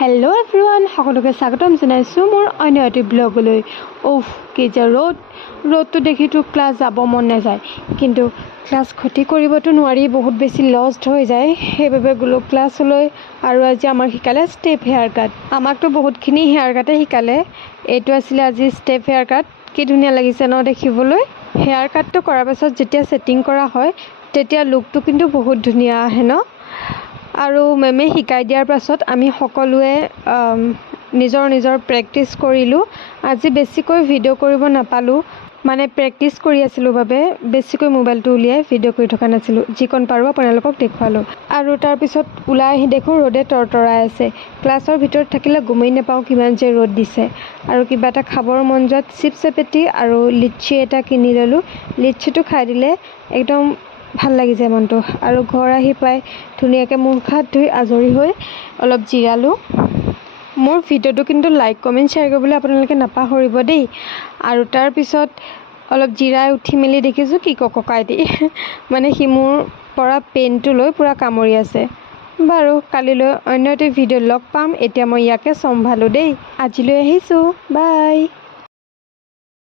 Hello' everyone, সকলোকে স্বাগতম জনাইছোঁ মোৰ অন্য এটি ব্লগলৈ। কি যে ৰ'দটো দেখিতো ক্লাছ যাব মন নাযায়, কিন্তু ক্লাছ ক্ষতি কৰিবতো নোৱাৰি, বহুত বেছি লষ্ট হৈ যায়। সেইবাবে গ'লো ক্লাছলৈ। আৰু আজি আমাক শিকালে ষ্টেপ হেয়াৰ কাট। আমাকতো বহুতখিনি হেয়াৰ কাটে শিকালে। এইটো আছিলে আজি ষ্টেপ হেয়াৰ কাট। কি ধুনীয়া লাগিছে ন দেখিবলৈ। হেয়াৰ কাটটো কৰাৰ পাছত যেতিয়া ছেটিং কৰা হয় তেতিয়া লুকটো কিন্তু বহুত ধুনীয়া আহে ন। আৰু মেমে শিকাই দিয়াৰ পাছত আমি সকলোৱে নিজৰ নিজৰ প্ৰেক্টিছ কৰিলোঁ। আজি বেছিকৈ ভিডিঅ' কৰিব নাপালোঁ, মানে প্ৰেক্টিছ কৰি আছিলোঁ বাবে বেছিকৈ মোবাইলটো উলিয়াই ভিডিঅ' কৰি থকা নাছিলোঁ। যিকণ পাৰোঁ আপোনালোকক দেখুৱালোঁ। আৰু তাৰপিছত ওলাই আহি দেখোঁ ৰ'দে তৰতৰাই আছে। ক্লাছৰ ভিতৰত থাকিলে গমেই নাপাওঁ কিমান যে ৰ'দ দিছে। আৰু কিবা এটা খাবৰ মন যোৱাত চিপছ এপেটি আৰু লিচ্ছি এটা কিনি ল'লোঁ। লিচ্ছিটো খাই দিলে একদম ভাল লাগি যায় মনটো। আৰু ঘৰ আহি পাই ধুনীয়াকৈ মুখ হাত ধুই আজৰি হৈ অলপ জিৰালোঁ। মোৰ ভিডিঅ'টো কিন্তু লাইক কমেণ্ট শ্বেয়াৰ কৰিবলৈ আপোনালোকে নাপাহৰিব দেই। আৰু তাৰপিছত অলপ জিৰাই উঠি মেলি দেখিছোঁ কি ককাই দি মানে সি মোৰ পৰা পেনটো লৈ পূৰা কামুৰি আছে। বাৰু কালিলৈ অন্য এটি ভিডিঅ' লগ পাম। এতিয়া মই ইয়াকে চম্ভালোঁ দেই। আজিলৈ আহিছোঁ, বাই।